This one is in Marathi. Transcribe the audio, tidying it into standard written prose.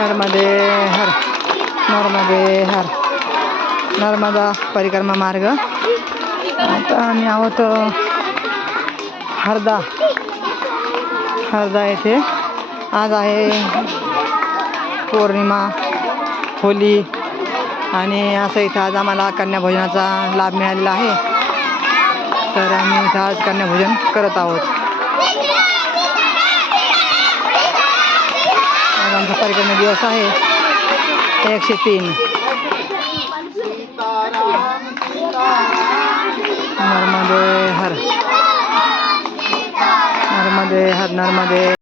नर्मदे हर नर्मदे हर नर्मदा परिक्रमा मार्ग. आता आम्ही आहोत हरदा येथे. आज आहे पौर्णिमा, होली आणि असं इथं आज आम्हाला कन्याभोजनाचा लाभ मिळालेला आहे. तर आम्ही इथं आज कन्याभोजन करत आहोत. आज आमचा परिक्रमा दिवस आहे 103. नर्मदे हर नर्मदे हर नर्मदे.